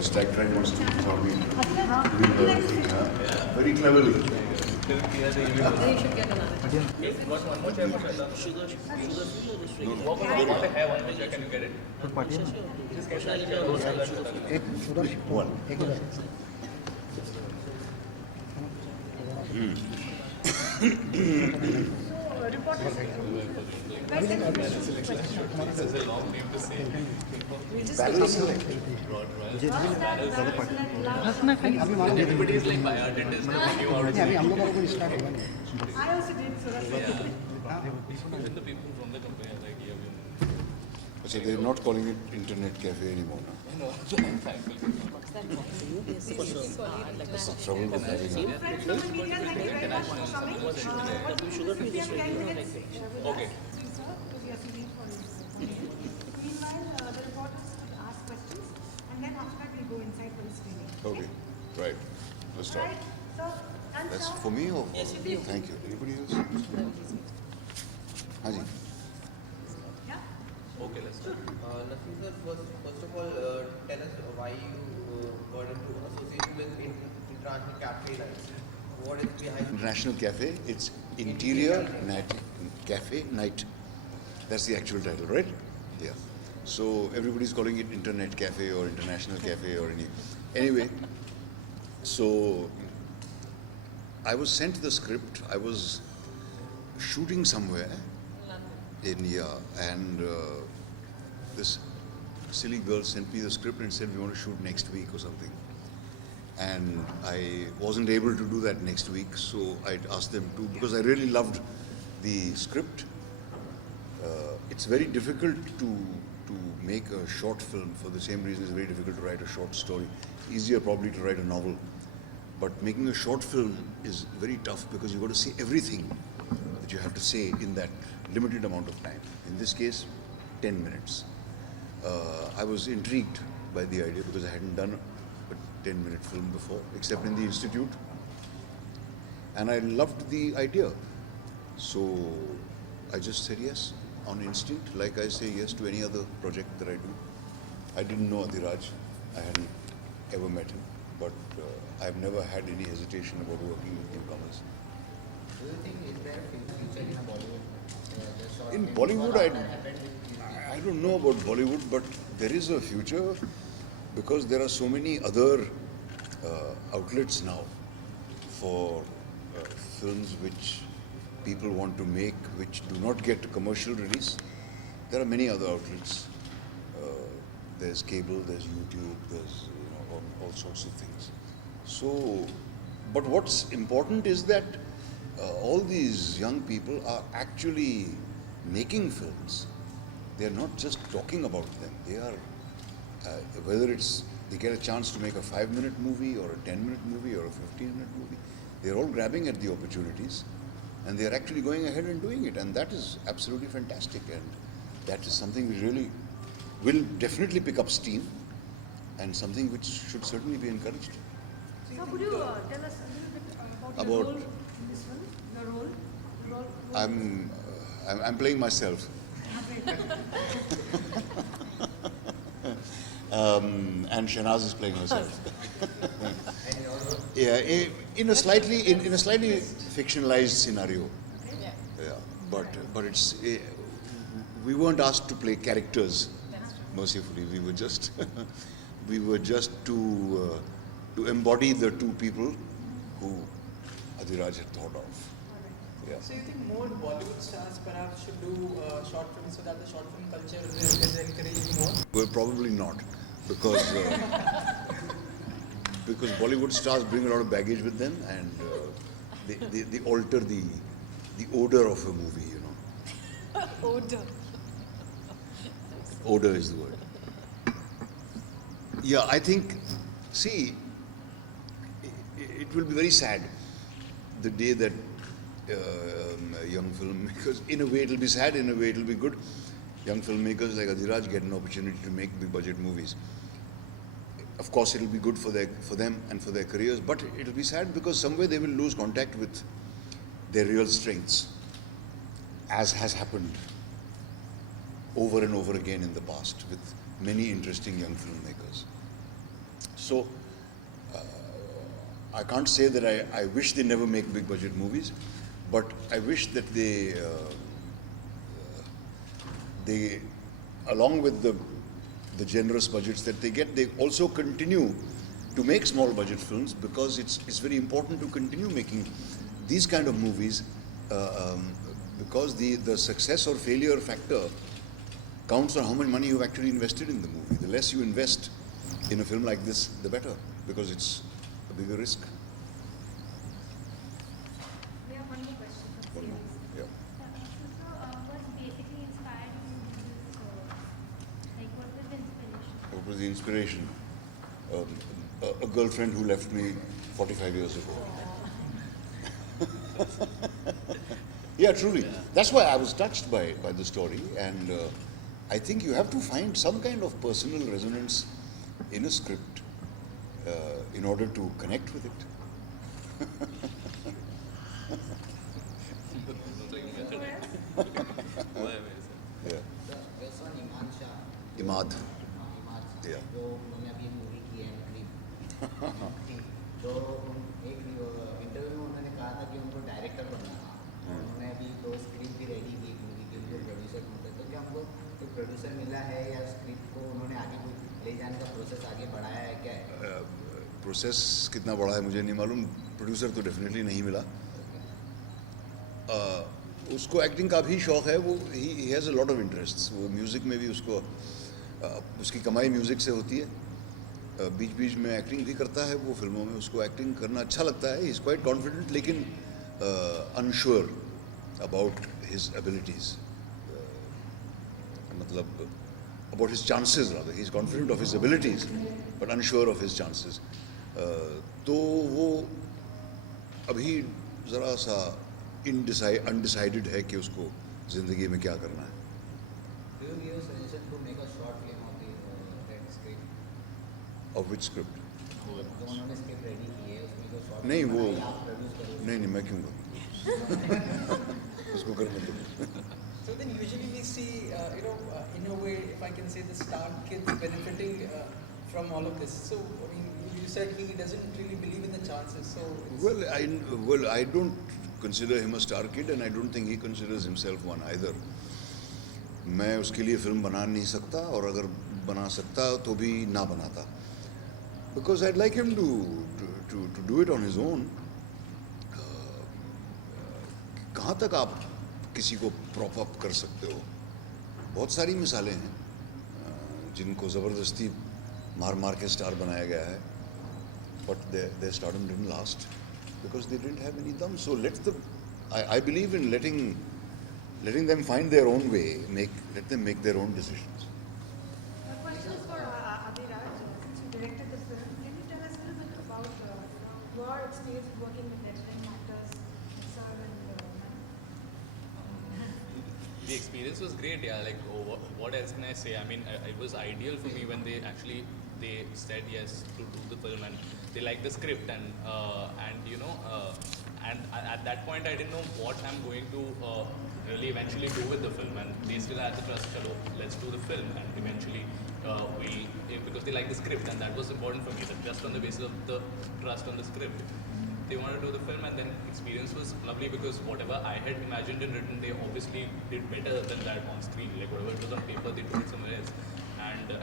Stack track wants to tell me doing everything, very cleverly. Then you should get another. One. Everybody is like by our dentist. I also did, so that's Even the people from the company are like, yeah, So they're not calling it internet cafe anymore now. That's the trouble with having a... friends from the media, thank you very much for coming. What do you do? 10 minutes Okay. because we are sitting for this. Meanwhile, the reporters could ask questions, and then after that we'll go inside for the screening. Okay, right. Let's start. Right? So, and That's so, for me or for you? Thank you. Anybody else? Haji. yeah? Okay, let's start. Nassim sir, first of all, tell us why you got into association with International Cafe Nights. What is behind International Cafe, it's Interior Night Cafe Night. That's the actual title, right? Yeah. So everybody's calling it Internet Cafe or International Cafe or any. Anyway, so I was sent the script. I was shooting somewhere in and this silly girl sent me the script and said we want to shoot next week or something. And I wasn't able to do that next week, so I asked them to, because I really loved the script. It's very difficult to make a short film. For the same reason, it's very difficult to write a short story. Easier probably to write a novel. But making a short film is very tough because you've got to say everything that you have to say in that limited amount of time. In this case, 10 minutes. I was intrigued by the idea because I hadn't done a 10-minute film before, except in the institute. And I loved the idea. So I just said yes on instinct, like I say yes to any other project that I do. I didn't know Adhiraj. I hadn't ever met him. But I've never had any hesitation about working with newcomers. do you think is there a future in Bollywood? In Bollywood, I don't know about Bollywood, but there is a future because there are so many other outlets now for films which people want to make, which do not get a commercial release. There are many other outlets. There's cable, there's YouTube, there's all sorts of things. So, but what's important is that all these young people are actually making films. They are not just talking about them. They are, whether it's they get a chance to make a 5-minute movie or a 10-minute movie or a 15-minute movie, they're all grabbing at the opportunities and they're actually going ahead and doing it. And that is absolutely fantastic. And that is something we really will definitely pick up steam and something which should certainly be encouraged. So could you tell us a little bit about your About- role in this film? Your role? I'm playing myself. And Shahnaz is playing herself. Yeah, in a slightly fictionalized scenario. Yeah, but it's we weren't asked to play characters. Mercifully, we were just to embody the two people who Adhiraj had thought of. Yeah. So you think more Bollywood stars perhaps should do short films so that the short film culture is encouraged more? Well, probably not, because because Bollywood stars bring a lot of baggage with them, and they alter the odor of a movie. You know, Odor. odor is the word. Yeah, I think. See, it will be very sad the day that young filmmakers, in a way it will be sad, in a way it will be good. Young filmmakers like Adhiraj get an opportunity to make big budget movies. Of course, it will be good for them and for their careers, but it will be sad because somewhere they will lose contact with their real strengths, as has happened over and over again in the past with many interesting young filmmakers. So I can't say that I wish they never make big budget movies, but I wish that they along with the generous budgets that they get, they also continue to make small budget films, because it's very important to continue making these kind of movies, because the success or failure factor counts on how much money you've actually invested in the movie. The less you invest in a film like this, the better, because it's a bigger risk. We have one more question from One more. series. Yeah. What's basically inspired you to do this? Like, what was the inspiration? What was the inspiration? A girlfriend who left me 45 years ago. Yeah, truly. That's why I was touched by the story, and I think you have to find some kind of personal resonance in a script in order to connect with it. Yeah. There's one Iman Shah. Imad. Imad Shah. Yeah. जो उन्होंने अभी movie की है entry तो एक interview में उन्होंने कहा था कि उनको डायरेक्टर बनना था और उन्होंने अभी तो स्क्रिप्ट भी रेडी की मूवी के लिए प्रोड्यूसर ढूंढते तो क्या हमको कोई प्रोड्यूसर मिला है या स्क्रिप्ट को उन्होंने आगे कोई ले जाने का प्रोसेस आगे बढ़ाया है क्या है प्रोसेस कितना बड़ा है मुझे नहीं मालूम, प्रोड्यूसर तो डेफिनेटली नहीं मिला। उसको एक्टिंग का भी शौक है, वो he has a lot of interest, वो म्यूज़िक में भी उसको उसकी कमाई म्यूज़िक से होती है, बीच बीच में एक्टिंग भी करता है, वो फिल्मों में उसको एक्टिंग करना अच्छा लगता है, ही इज़ क्वाइट कॉन्फिडेंट लेकिन अनश्योर अबाउट हिज एबिलिटीज़, मतलब about his chances rather. He's confident of his abilities, but unsure of his chances. तो वो अभी ज़रा सा अनडिसाइडेड है कि उसको ज़िंदगी में क्या करना है। Do you give a suggestion to make a short film of the red script? Of which script? जो उन्होंने स्क्रिप्ट रेडी की है उसमें जो शॉर्ट नहीं वो आप प्रोड्यूस करोगे नहीं मैं क्यों करूँ उसको करने दो। So then usually we see, in a way, if I can say, the star kids benefiting from all of this. So, I mean, you said he doesn't really believe in the chances. So, Well, I don't consider him a star kid, and I don't think he considers himself one either. मैं उसके लिए film बना नहीं सकता, और अगर बना सकता तो भी ना बनाता, because I'd like him to do it on his own. कहाँ तक आप किसी को प्रॉप अप कर सकते हो? बहुत सारी मिसालें हैं जिनको ज़बरदस्ती मार मार के स्टार बनाया गया है, but their stardom didn't last because they didn't have any dum. So I believe in letting them find their own way, let them make their own decisions. My question is for Abhiraj. Since you directed the film, can you tell us a little bit about your experience working with veteran actors, Sir and The experience was great, yeah. Like, what else can I say? I mean, it was ideal for me when they said yes to do the film, and they liked the script, and at that point I didn't know what I'm going to really eventually do with the film, and they still had the trust. Chalo, let's do the film, and eventually because they liked the script, and that was important for me. That just on the basis of the trust on the script, they wanted to do the film, and then experience was lovely because whatever I had imagined and written, they obviously did better than that on screen. Like whatever it was on paper, they took it somewhere else.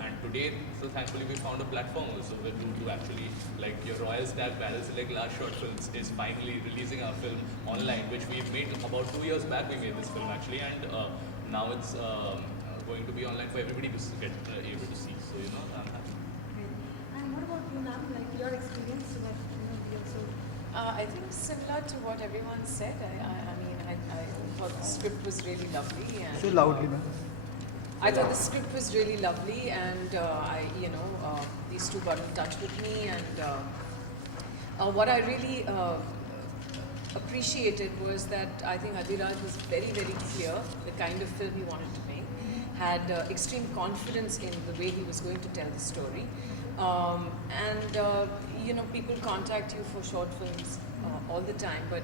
And today, so thankfully, we found a platform also where to actually, like your Royal Stag Barrel Select Last Short Films is finally releasing our film online, which we made about 2 years back. We made this film actually, and now it's going to be online for everybody to get able to see. So I'm happy. and what about you, ma'am? Like your experience with we also. I think similar to what everyone said. I mean, I thought the script was really lovely. And, So loudly, ma'am. I thought the script was really lovely, and these two got in touch with me, and what I really appreciated was that I think Abhiraj was very, very clear the kind of film he wanted to make, had extreme confidence in the way he was going to tell the story, people contact you for short films all the time, but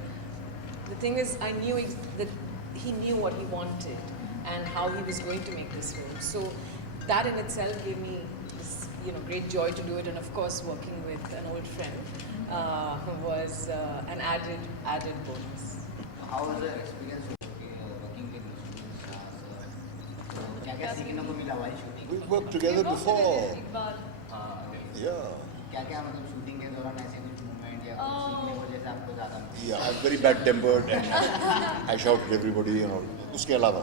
the thing is, I knew that he knew what he wanted and how he was going to make this film. So that in itself gave me this, great joy to do it, and of course working with an old friend was an added bonus. How was the experience working with shooting stars? क्या सीखने को मिला while shooting? We've worked together before. Yeah. क्या मतलब shooting के दौरान ऐसे कुछ movement या कुछ सीखने को जैसे आपको ज़्यादा? Yeah, I'm very bad tempered and I shout at everybody, उसके अलावा.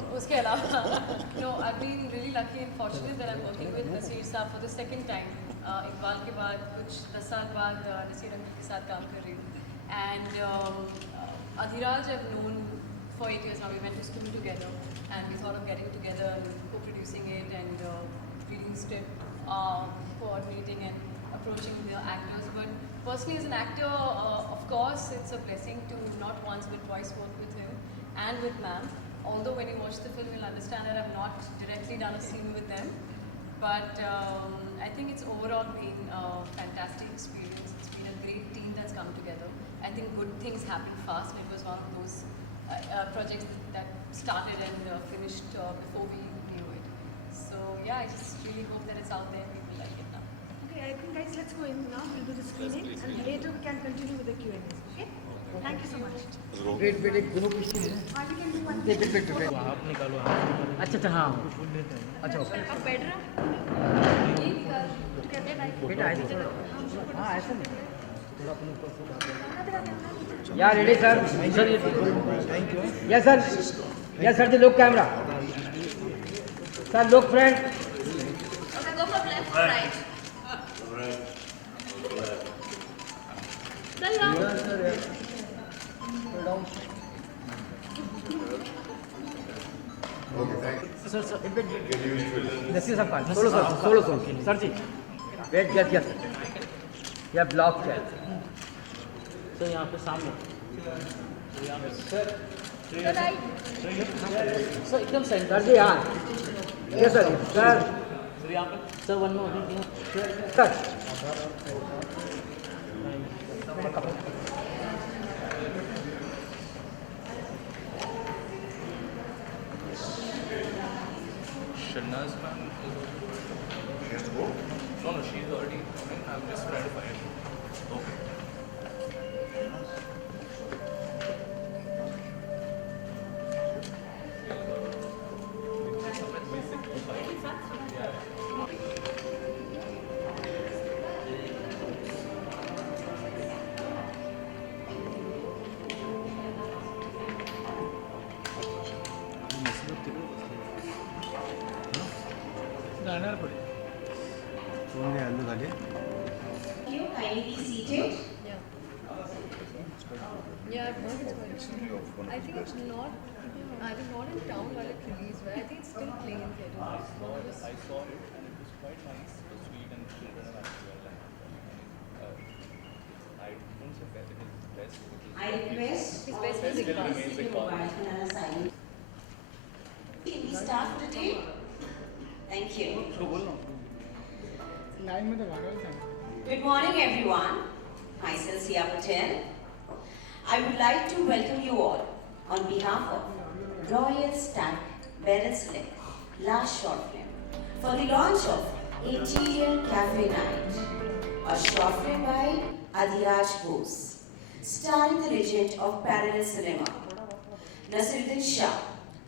No, I've been really lucky and fortunate that I'm working with Nasir Saab for the second time. Iqbal के बाद कुछ 10 साल बाद नसीर अमीर के साथ काम कर रही हूँ. And Adhiraj I've known for 8 years now. We went to school together and we thought of getting together and co-producing it and reading the script, coordinating and approaching the actors. But personally as an actor, of course it's a blessing to not once but twice work with him and with ma'am. Although when you watch the film you'll understand that I've not directly done a scene with them. But I think it's overall been a fantastic experience. It's been a great team that's come together. I think good things happen fast. It was one of those projects that started and finished before we knew it. So yeah, I just really hope that it's out there and people like it now. Okay, I think guys, let's go in now. We'll do the screening and later we can continue with the Q&A. Okay? Thank you so much. Wait, एक दोनों कुछ We can do one. wait. आप निकालो अच्छा हाँ अच्छा Up better. Together, like. बेटा ऐसे थोड़ा हाँ ऐसा नहीं थोड़ा अपन ऊपर से बात या ready sir sir thank you yes sir ji look camera sir look friend Okay, go from left to right. Sir this is a part solo sir जी wait yes yeah block है सर यहाँ पे सामने सर सर एकदम centre sir ji हाँ yes sir sir यहाँ पे sir one में sir Shanaz ma'am is She has to go? no, she's already coming. I'm just trying to find her. Okay. You kindly be seated. Yeah, I've heard it's quite. I think it's not. I was not in town while it released, but I think it's still playing in theaters. I saw it and it was quite nice. It was sweet and children are actually well. I don't say that it is best. I request His all best the music speakers class. keep your mobiles on another silent. Can we start for today? Thank you. Good morning, everyone. Myself, Sia Patel. I would like to welcome you all on behalf of Royal Stack Beryl Select last short film for the launch of Interior Cafe Night, a short film by Adhiraj Bose, starring the legend of parallel cinema, Nasiruddin Shah,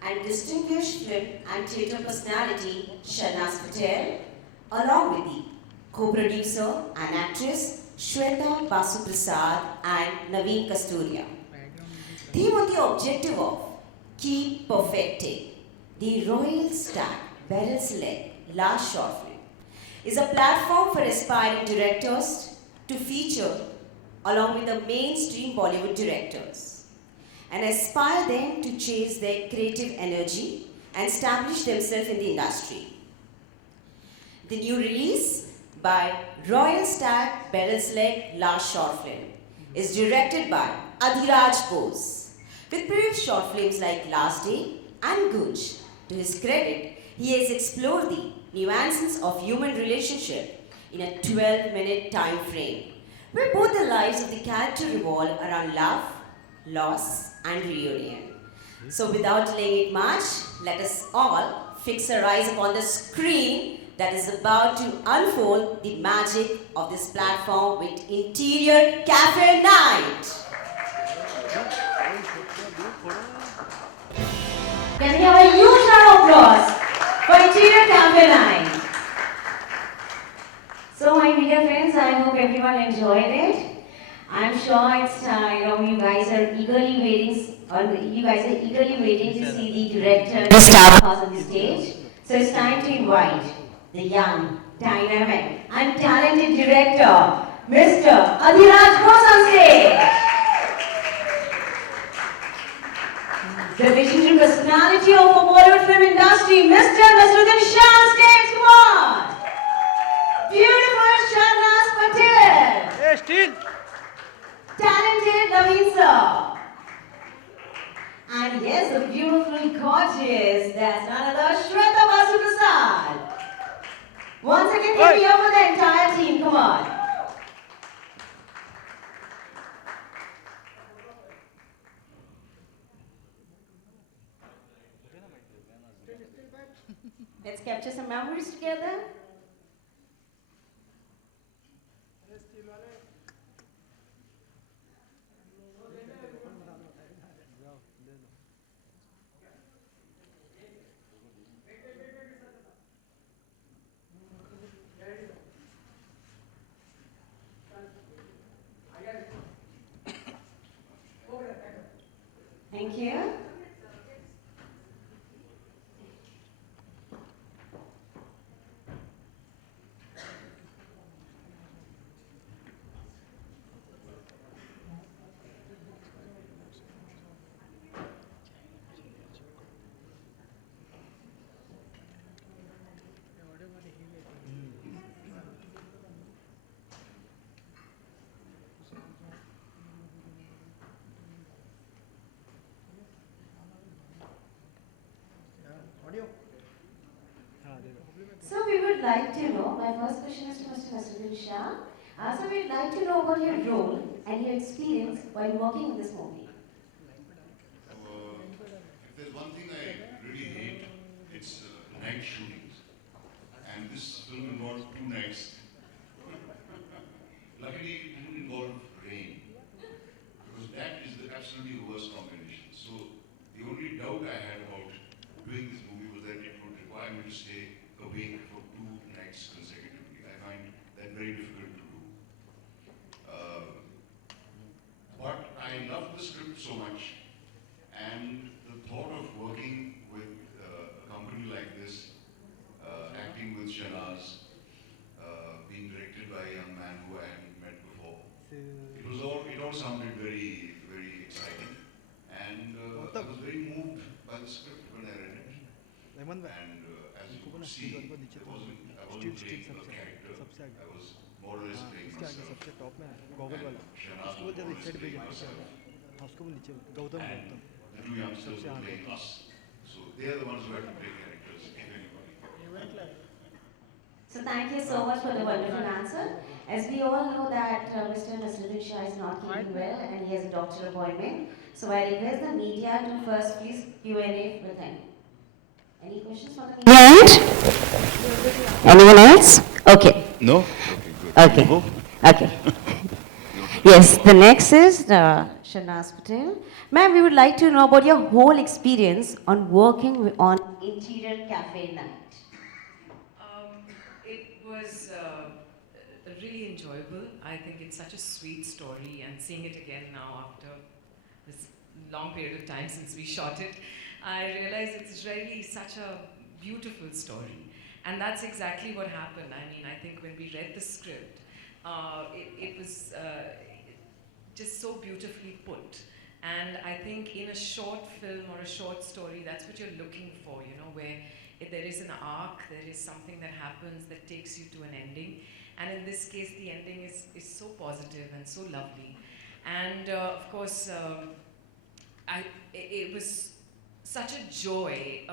and distinguished film and theatre personality Shanaz Patel, along with the co-producer and actress Shweta Basu Prasad and Naveen Kasturia. Theme with the objective of keep perfecting the Royal Stack Beryl Select last short film is a platform for aspiring directors to feature along with the mainstream Bollywood directors and aspire them to chase their creative energy and establish themselves in the industry. The new release by Royal Stack Beryl Select last short film is directed by Adhiraj Bose. With previous short films like Last Day and Gunj, to his credit, he has explored the nuances of human relationship in a 12-minute time frame, where both the lives of the character revolve around love, loss, and reunion. So without delaying it much, let us all fix our eyes upon the screen that is about to unfold the magic of this platform with Interior Cafe Night. Can we have a huge round of applause for Interior Cafe Night? So my media friends, I hope everyone enjoyed it. I'm sure it's you guys are eagerly waiting to see the director, the star on the stage. So it's time to invite the young, dynamic, and talented director, Mr. Adhiraj Bose on stage. The visionary personality of the Bollywood film industry, Mr. Nasruddin Shah on stage. Come on. Beautiful Shahnaz Patel. Hey, still. Talented Naveen sir. And yes, the beautiful, gorgeous, that's none other Shweta Basu Prasad. Once again, give me up for the entire team. Come on. Let's capture some memories together. Thank you. So we would like to know, my first question is to Mr. Nasruddin Shah. So we would like to know about your role and your experience while working in this movie. If there's one thing I really hate, it's night shootings. And this film involved 2 nights. Luckily, it didn't involve rain, because that is the absolutely worst combination. So the only doubt I had about doing this movie was that it would require me to stay awake for 2 nights consecutively. I find that very difficult to do. But I loved the script so much, and the thought of working with a company like this, acting with Shahnaz, being directed by a young man who I hadn't met before, it all sounded very, very exciting. And I was very moved by the script when I read it. And as you could see, I wasn't playing a character. I was more or less playing myself. And Shahnaz was more or less playing myself. And the 2 youngsters were playing us. So they are the ones who had to play characters, if anybody. So thank you so much for the wonderful answer. As we all know that Mr. Nasruddin Shah is not keeping well and he has a doctor appointment. So I request the media to first please Q&A with him. Any questions for the media? Anyone else? Okay. No? Okay, good. Okay. Okay. Yes, the next is Shahnaz Patel. Ma'am, we would like to know about your whole experience on working on Interior Cafe Night. It was really enjoyable. I think it's such a sweet story, and seeing it again now after this long period of time since we shot it, I realized it's really such a beautiful story. And that's exactly what happened. I mean, I think when we read the script, it was just so beautifully put. And I think in a short film or a short story, that's what you're looking for, you know, where if there is an arc, there is something that happens that takes you to an ending. And in this case, the ending is so positive and so lovely. And of course, it was such a joy.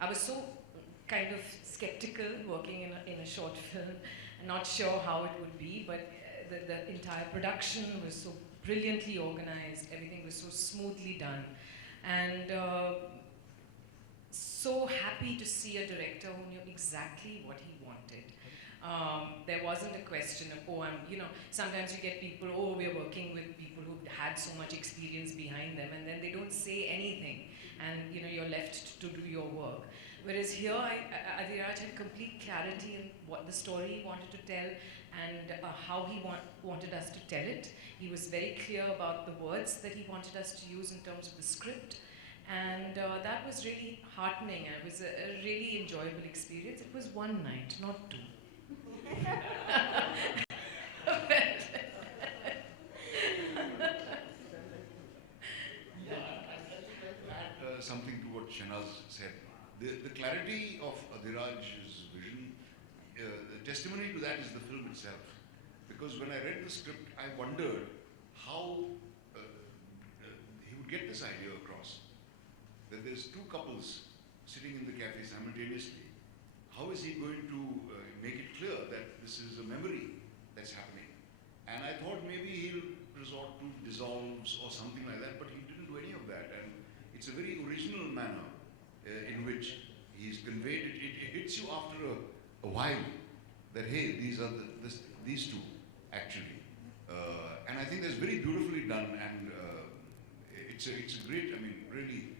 I was so kind of skeptical working in a short film, not sure how it would be, but the entire production was so brilliantly organized, everything was so smoothly done. And so happy to see a director who knew exactly what he wanted. There wasn't a question of, oh, sometimes you get people, oh, we're working with people who've had so much experience behind them, and then they don't say anything, and you're left to do your work. Whereas here, Adhiraj had complete clarity in what the story he wanted to tell and how he wanted us to tell it. He was very clear about the words that he wanted us to use in terms of the script. And that was really heartening, and it was a really enjoyable experience. It was one night, not two. Something to what Shehnaz said. The clarity of Adhiraj's vision, the testimony to that is the film itself. Because when I read the script, I wondered how he would get this idea across. That there's two couples sitting in the cafe simultaneously. How is he going to make it clear that this is a memory that's happening? And I thought maybe he'll resort to dissolves or something like that, but he didn't do any of that. And it's a very original manner in which he's conveyed it. It hits you after a while that, hey, these are these two, actually. And I think that's very beautifully done, and it's a great, really,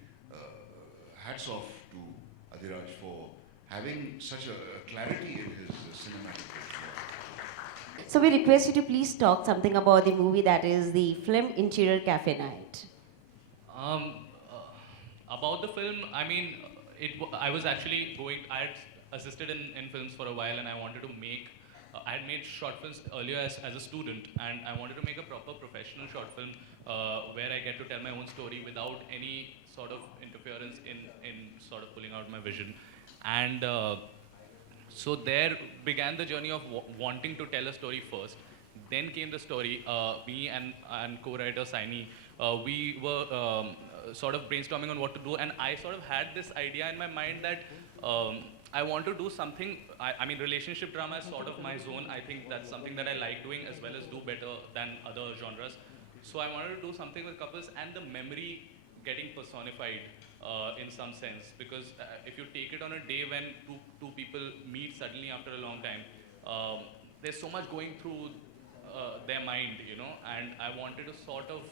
hats off to Adhiraj for having such a clarity in his cinematic work. So we request you to please talk something about the movie that is the Film Interior Cafe Night. About the film, I was actually I had assisted in films for a while, and I wanted to make, I had made short films earlier as a student, and I wanted to make a proper professional short film where I get to tell my own story without any sort of interference in sort of pulling out my vision. And so there began the journey of wanting to tell a story first. Then came the story. Me and co-writer Saini, we were sort of brainstorming on what to do, and I sort of had this idea in my mind that I want to do something. Relationship drama is sort of my zone. I think that's something that I like doing as well as do better than other genres. So I wanted to do something with couples and the memory getting personified in some sense, because if you take it on a day when two people meet suddenly after a long time, there's so much going through their mind, and I wanted to sort of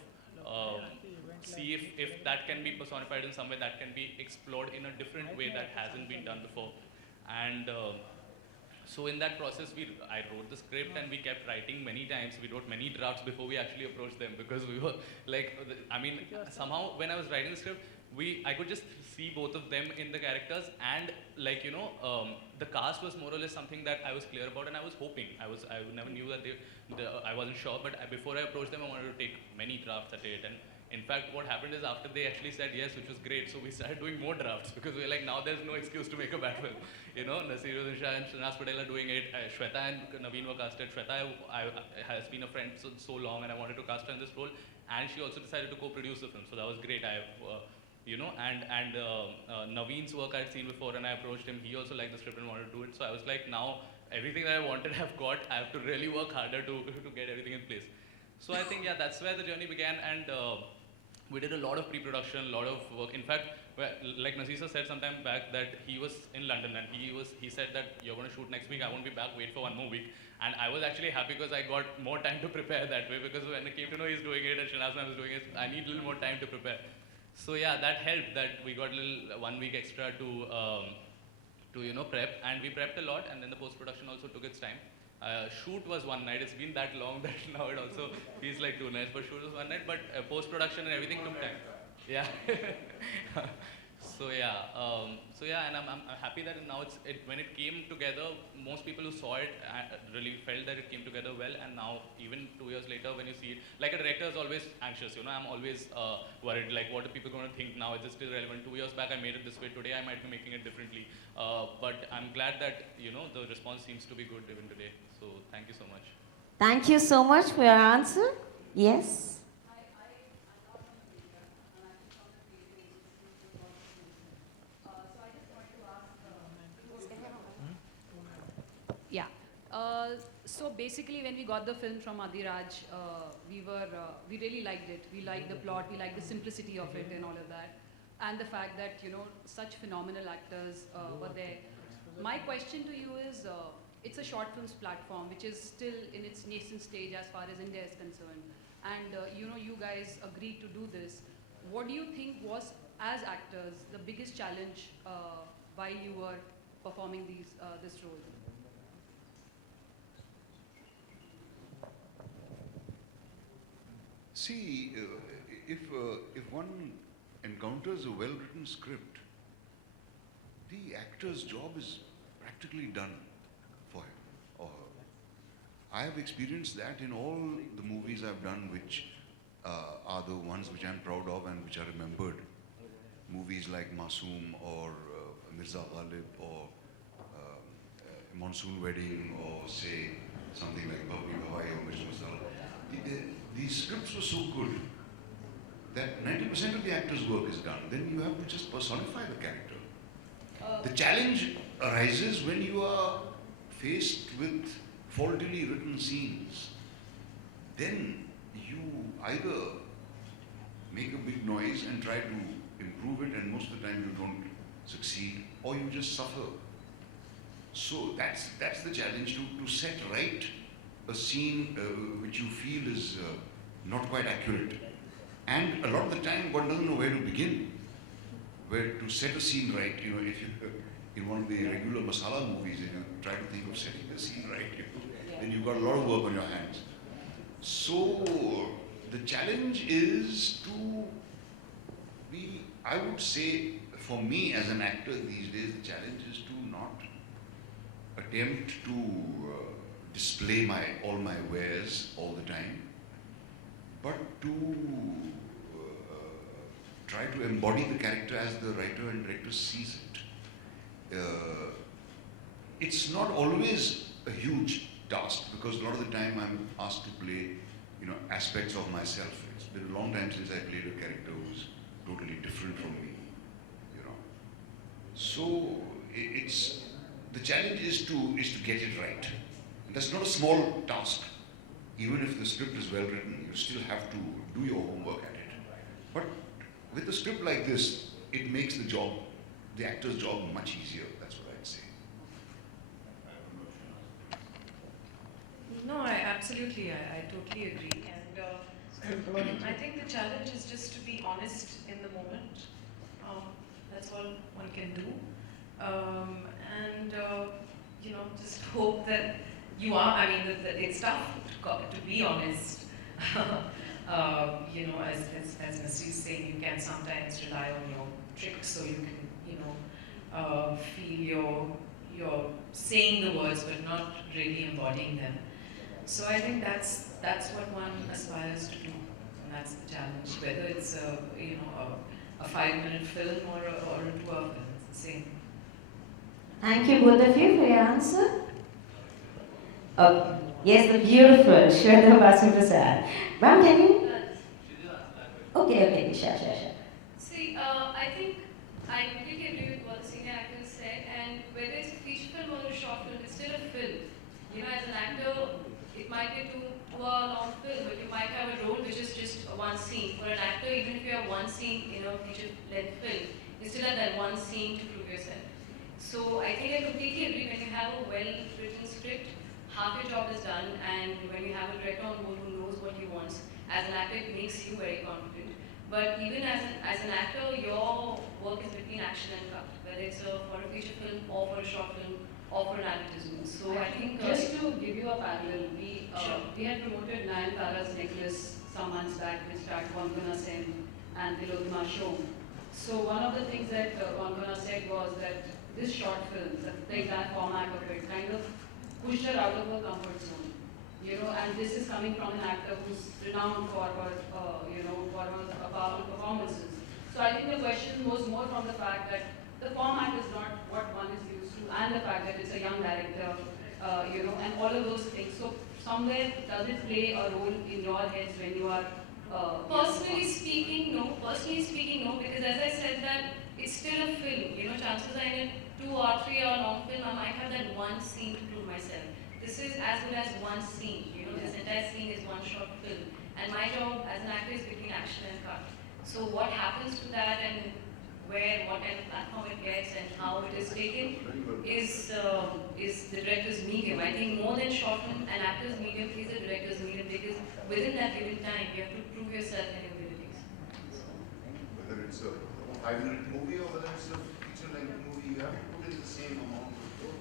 see if that can be personified in some way, that can be explored in a different way that hasn't been done before. And so in that process, I wrote the script, and we kept writing many times. We wrote many drafts before we actually approached them, because we were like, somehow when I was writing the script, I could just see both of them in the characters, and the cast was more or less something that I was clear about, and I was hoping. I never knew that I wasn't sure, but before I approached them, I wanted to take many drafts at it. And in fact, what happened is after they actually said yes, which was great, so we started doing more drafts, because we were like, now there's no excuse to make a bad film. Naseeruddin Shah and Shehnaz Patel are doing it. Shweta and Naveen were casted. Shweta has been a friend so long, and I wanted to cast her in this role, and she also decided to co-produce the film, so that was great. Naveen's work I'd seen before, and I approached him. He also liked the script and wanted to do it. So I was like, now everything that I wanted I've got. I have to really work harder to get everything in place. So I think, that's where the journey began, and we did a lot of pre-production, a lot of work. In fact, like Nasisa said some time back, that he was in London, and he said that you're going to shoot next week, I won't be back, wait for one more week. And I was actually happy because I got more time to prepare that way, because when I came to know he's doing it and Shehnaz was doing it, I need a little more time to prepare. So that helped, that we got a little 1 week extra to prep, and we prepped a lot, and then the post-production also took its time. Shoot was one night. It's been that long that now it also feels like 2 nights, but shoot was one night, but post-production and everything took time. Yeah. And I'm happy that now when it came together, most people who saw it really felt that it came together well, and now even 2 years later when you see it, like a director is always anxious, I'm always worried, like what are people going to think now, is it still relevant? 2 years back I made it this way, today I might be making it differently, but I'm glad that, the response seems to be good even today, so thank you so much. Thank you so much for your answer. Yes? Yeah. So basically, when we got the film from Adhiraj, we really liked it. We liked the plot, we liked the simplicity of it and all of that. and the fact that, you know, such phenomenal actors were there. My question to you is, it's a short films platform which is still in its nascent stage as far as India is concerned. And, you know, you guys agreed to do this. What do you think was, as actors, the biggest challenge while you were performing this role? See, if one encounters a well-written script, the actor's job is practically done for him or her. I have experienced that in all the movies I've done, which are the ones which I'm proud of and which are remembered. Movies like Masoom or Mirza Ghalib or Monsoon Wedding or say something like Babri Bhawai or Mirza Masala. These scripts were so good that 90% of the actor's work is done. Then you have to just personify the character. The challenge arises when you are faced with faultily written scenes. Then you either make a big noise and try to improve it, and most of the time you don't succeed, or you just suffer. So that's the challenge, to set right a scene which you feel is not quite accurate. And a lot of the time one doesn't know where to begin, where to set a scene right. You know, if you in one of the regular masala movies, you try to think of setting the scene right, then you've got a lot of work on your hands. So the challenge is to be, I would say, for me as an actor these days, the challenge is to not attempt to display all my wares all the time, but to try to embody the character as the writer and director sees it. It's not always a huge task, because a lot of the time I'm asked to play, you know, aspects of myself. It's been a long time since I played a character who's totally different from me, you know. So it's the challenge is to get it right. And that's not a small task. Even if the script is well written, you still have to do your homework at it. But with a script like this, it makes the actor's job much easier. That's what I'd say. No, I absolutely, I totally agree. And I think the challenge is just to be honest in the moment. That's all one can do. You know, just hope that you are, I mean, it's tough to be honest. You know, as Mr. is saying, you can sometimes rely on your tricks, so you can, you know, feel you're saying the words but not really embodying them. So I think that's what one aspires to do, and that's the challenge. Whether it's a, you know, a 5-minute film or a 2-hour film, it's the same. Thank you both of you for your answer. Okay. Yes, the beautiful Shweta Basu Prasad. Ma'am, can you? Okay, sure. See, I think I completely agree with what the senior actors said, and whether it's a feature film or a short film, it's still a film. You know, as an actor, it might be a 2-hour-long film, but you might have a role which is just one scene. For an actor, even if you have one scene in a feature-length film, you still have that one scene to prove yourself. So I think I completely agree. When you have a well-written script, half your job is done, and when you have a director on board who knows what he wants, as an actor, it makes you very confident. But even as an actor, your work is between action and cut, whether it's for a feature film or for a short film or for an advertisement. So I think Just to give you a parallel, we Sure. had promoted Nayanthara's necklace some months back, which starred Konkona Sen and Tilotma show. So one of the things that Konkona said was that this short film, the entire format of it, kind of pushed her out of her comfort zone. You know, and this is coming from an actor who's renowned for her, you know, for her powerful performances. So I think the question was more from the fact that the format is not what one is used to, and the fact that it's a young director, you know, and all of those things. So somewhere, does it play a role in your heads when you are? Personally speaking, no. Personally speaking, no, because as I said that it's still a film. You know, chances are in a 2 or 3 hour long film, I might have that one scene to prove myself. This is as good as one scene. You know, this entire scene is one short film, and my job as an actor is between action and cut. So what happens to that, and where, what kind of platform it gets and how it is taken is the director's medium. I think more than short film, an actor's medium is a director's medium because within that given time, you have to prove yourself and your abilities. Whether it's a 5-minute movie or whether it's a feature-length movie, you have to put in the same amount of work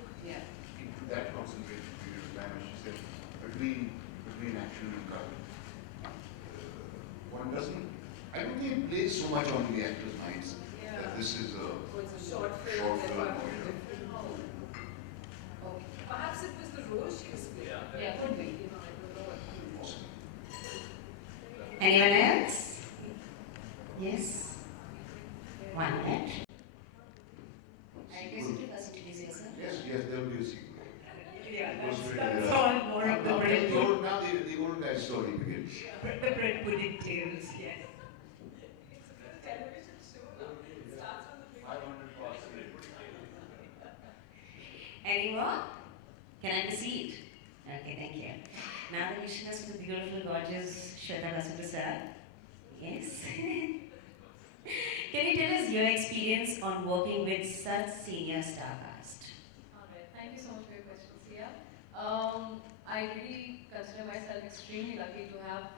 into that concentrated period of time, as she said, between action and cut. One doesn't, I don't think it plays so much on the actor's minds that this is a short film. Perhaps it was the role she was playing. Yeah, could be. Anyone else? Yes? 1 minute. I request you to first introduce yourself. Yes, there will be a sequel. Yeah, It was that's all more of the bread pudding. now the old guy's story begins. The bread pudding tales, yes. Any more? Can I proceed? Okay, thank you. Now the mission is to the beautiful, gorgeous Shweta Basu Prasad. Yes. Can you tell us your experience on working with such senior star cast? Alright, thank you so much for your question, Sia. I really consider myself extremely lucky to have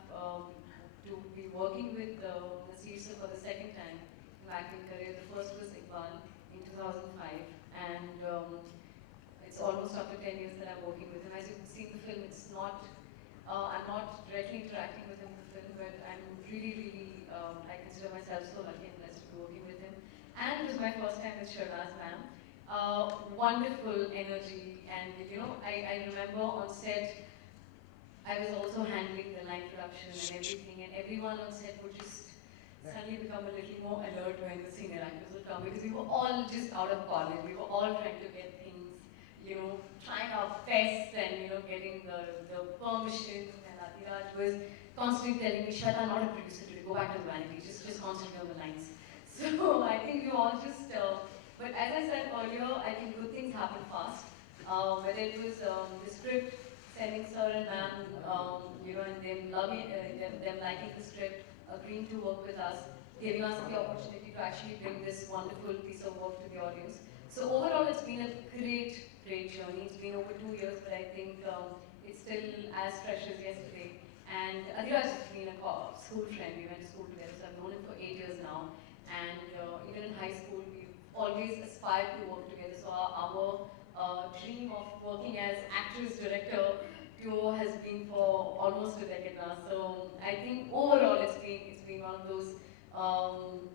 to be working with Naseer sir for the second time in my acting career. The first was Iqbal in 2005, and it's almost after 10 years that I'm working with him. As you can see in the film, it's not I'm not directly interacting with him in the film, but I'm really I consider myself so lucky and blessed to be working with him. And it was my first time with Shardaz ma'am. Wonderful energy, and you know, I remember on set, I was also handling the line production and everything, and everyone on set would just suddenly become a little more alert when the senior actors would come, because we were all just out of college, we were all trying to get things, you know, trying our best and, you know, getting the permission, and Adiraj was constantly telling me, Shweta, I'm not a producer today, go back to the vanity, just concentrate on the lines. So I think we all just, but as I said earlier, I think good things happen fast. Whether it was the script, sending sir and ma'am, you know, and them loving, them liking the script, agreeing to work with us, giving us the opportunity to actually bring this wonderful piece of work to the audience. So overall, it's been a great journey. It's been over 2 years, but I think it's still as fresh as yesterday. And Adiraj has been a school friend. We went to school together, so I've known him for 8 years now. And even in high school, we always aspired to work together. So our dream of working as actress-director duo has been for almost a decade now. So I think overall it's been one of those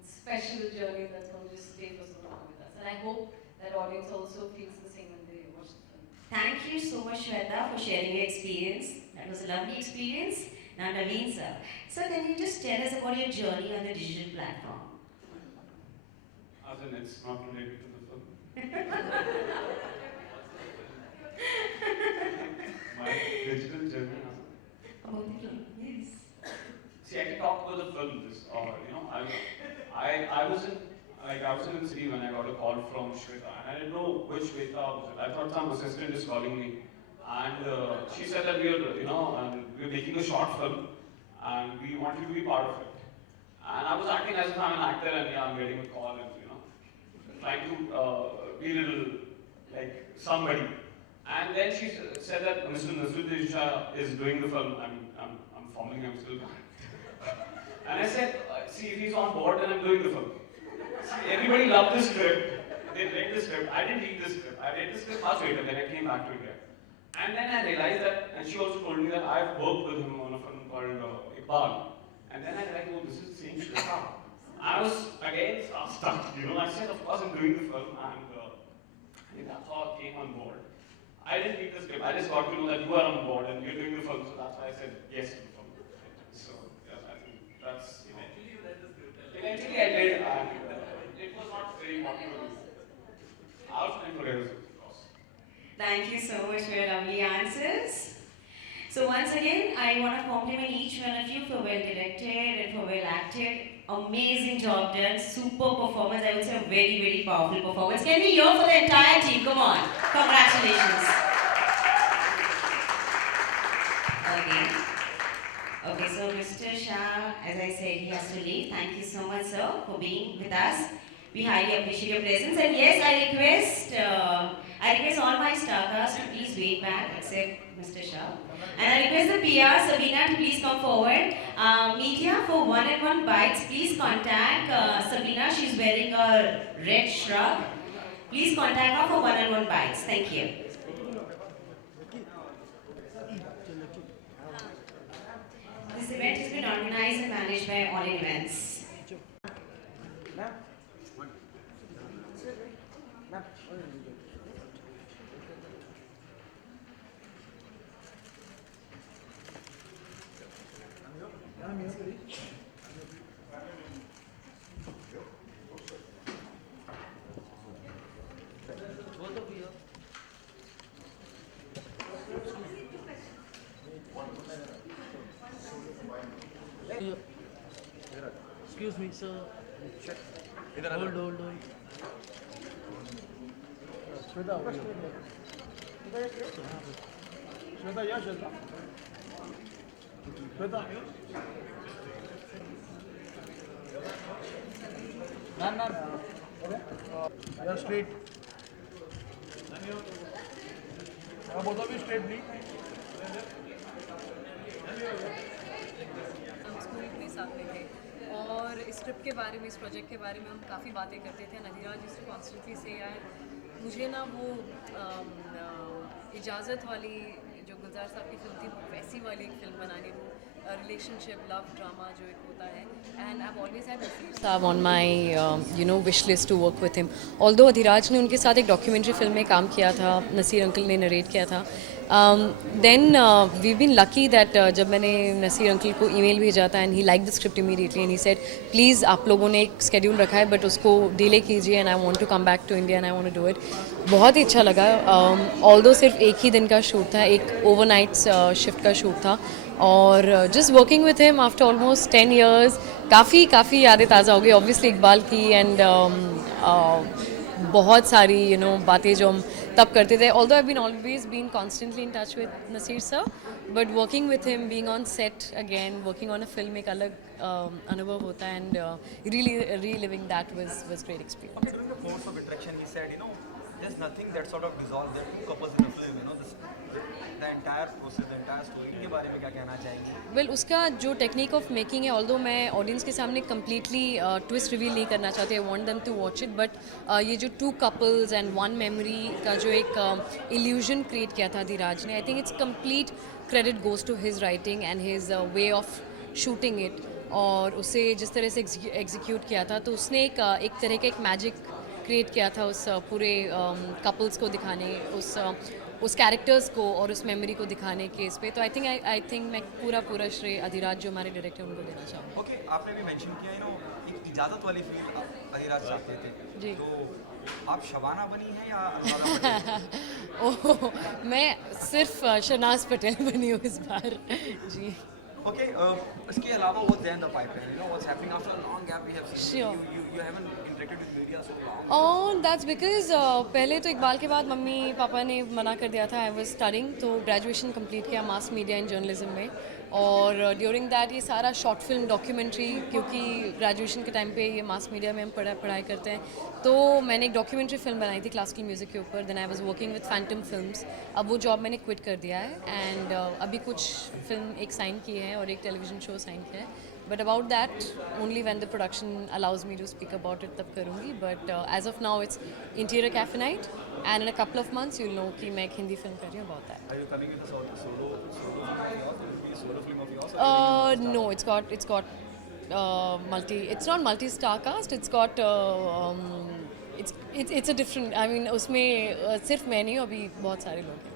special journeys that's going to just stay for so long with us. And I hope that audience also feels the same when they watch the film. Thank you so much, Shweta, for sharing your experience. That was a lovely experience. Now, Naveen sir. Sir, can you just tell us about your journey on the digital platform? As in, it's not related to the film. My digital journey. Yes. See, I can talk about the film. You know, I was in the city when I got a call from Shweta, and I didn't know which Shweta was it. I thought some assistant is calling me, and she said that we're making a short film, and we want you to be part of it. And I was acting as if I'm an actor, and I'm getting a call, and trying to be a little like somebody. And then she said that Mr. Nasruddin Shah is doing the film. I'm formally, I'm still and I said, see, if he's on board, then I'm doing the film. See, everybody loved the script. They read the script. I didn't read the script. I read the script much later, then I came back to India. And then I realized that, and she also told me that I've worked with him on a film called Iqbal. And then I realized, oh, this is the same Shweta. I was again stuck, I said, of course, I'm doing the film, and I think that's how I came on board. I didn't read the script, I just got to know that you are on board and you're doing the film, so that's why I said yes to the film. So, yeah, I think that's. Eventually, you read the script. Eventually, I did, and it was not very popular. I was trying for rehearsals, of course. Thank you so much for your lovely answers. So once again, I want to compliment each one of you for well directed and for well acted. Amazing job done, super performance. I would say a very powerful performance. Can we hear for the entire team? Come on, congratulations. Okay, so Mr. Shah, as I said, he has to leave. Thank you so much, sir, for being with us. We highly appreciate your presence. And yes, I request all my star cast to please wait back, except Mr. Shah. And I request the PR, Sabina, to please come forward. Media for one-on-one bites, please contact Sabina. She's wearing a red shrug. Please contact her for one-on-one bites. Thank you. This event has been organized and managed by All In Events. Excuse me, sir. Hold. Shweta, You're straight. Both of you straight, please. हम school में साथ में थे और इस trip के बारे में, इस प्रोजेक्ट के बारे में हम काफ़ी बातें करते थे। अधिराज यूज्ड टू कॉन्स्टेंटली से यार मुझे ना वो इजाज़त वाली जो गुलजार साहब की फिल्म थी वैसी वाली एक फिल्म बनानी, वो रिलेशनशिप लव ड्रामा जो एक होता है। And I have always had Naseer sahab on my wish list to work with him. Although Adhiraj ने उनके साथ एक डॉक्यूमेंट्री फिल्म में काम किया था, नसीर अंकल ने नरेट किया था। Then we been lucky that जब मैंने नसीर अंकल को ईमेल भेजा था and he like the script immediately and he said please आप लोगों ने एक स्केड्यूल रखा है बट उसको डिले कीजिए and I want to come back to India and I want to do it. बहुत ही अच्छा लगा। ऑल्दो सिर्फ एक ही दिन का शूट था, एक ओवरनाइट शिफ्ट का शूट था और just working with him after almost 10 years काफ़ी यादें ताज़ा हो गई। ऑब्वियसली इकबाल की एंड बहुत सारी बातें जो हम तब करते थे। Although I been always been constantly in touch with Naseer sir, but working with him, being on set again, working on a film एक अलग अनुभव होता है and really reliving that was great experience. Okay, during the course of interaction, he said, there's nothing that sort of dissolves. There are two couples in a film, the entire process, the entire story. के बारे में क्या कहना चाहेंगे? Well उसका जो technique of making है, although मैं ऑडियंस के सामने कम्प्लीटली ट्विस्ट रिवील नहीं करना चाहती, I want them to watch it, but ये जो two couples and one memory का जो एक इल्यूजन क्रिएट किया था धीराज ने, I think it's complete credit goes to his writing and his way of shooting it. और उसे जिस तरह से एग्जीक्यूट किया था तो उसने एक तरह का एक मैजिक क्रिएट किया था उस पूरे कपल्स को दिखाने, उस कैरेक्टर्स को और उस मेमोरी को दिखाने के इस पे। तो आई थिंक मैं पूरा श्रेय अधिराज जो हमारे डायरेक्टर उनको देना चाहूँगी। ओके, आपने भी मेंशन किया एक इजाज़त वाली फिल्म अधिराज चाहते थे जी, तो आप शबाना बनी है या अनुराधा पटेल? ओह, मैं सिर्फ शहनाज पटेल बनी हूँ इस बार जी। Okay, इसके अलावा what's there in the pipeline? What's happening after a long gap we have seen. Sure. You haven't interacted with media so long. Oh, that's because पहले तो इकबाल के बाद मम्मी पापा ने मना कर दिया था। आई वाज स्टडिंग, तो ग्रेजुएशन कंप्लीट किया मास मीडिया एंड जर्नलिज्म में, और ड्यूरिंग दैट ये सारा शॉर्ट फिल्म डॉक्यूमेंट्री, क्योंकि ग्रेजुएशन के टाइम पे ये मास मीडिया में हम पढ़ाई करते हैं, तो मैंने एक डॉक्यूमेंट्री फिल्म बनाई थी क्लासिकल म्यूज़िक के ऊपर। Then I was working with Phantom Films. अब वो जॉब मैंने क्विट कर दिया है एंड अभी कुछ फिल्म एक साइन की है और एक टेलीविजन शो साइन किया है, but about that only when the production allows me to speak about it तब करूँगी। But as of now it's interior cafe night and in a couple of months you'll know कि मैं एक Hindi film कर रही हूँ about that. Are you coming with a solo film of yours? Will it be a solo film of yours? No, it's got it's not multi-star cast. It's got it's a different. I mean उसमें सिर्फ मैं नहीं हूँ, अभी बहुत सारे लोग हैं।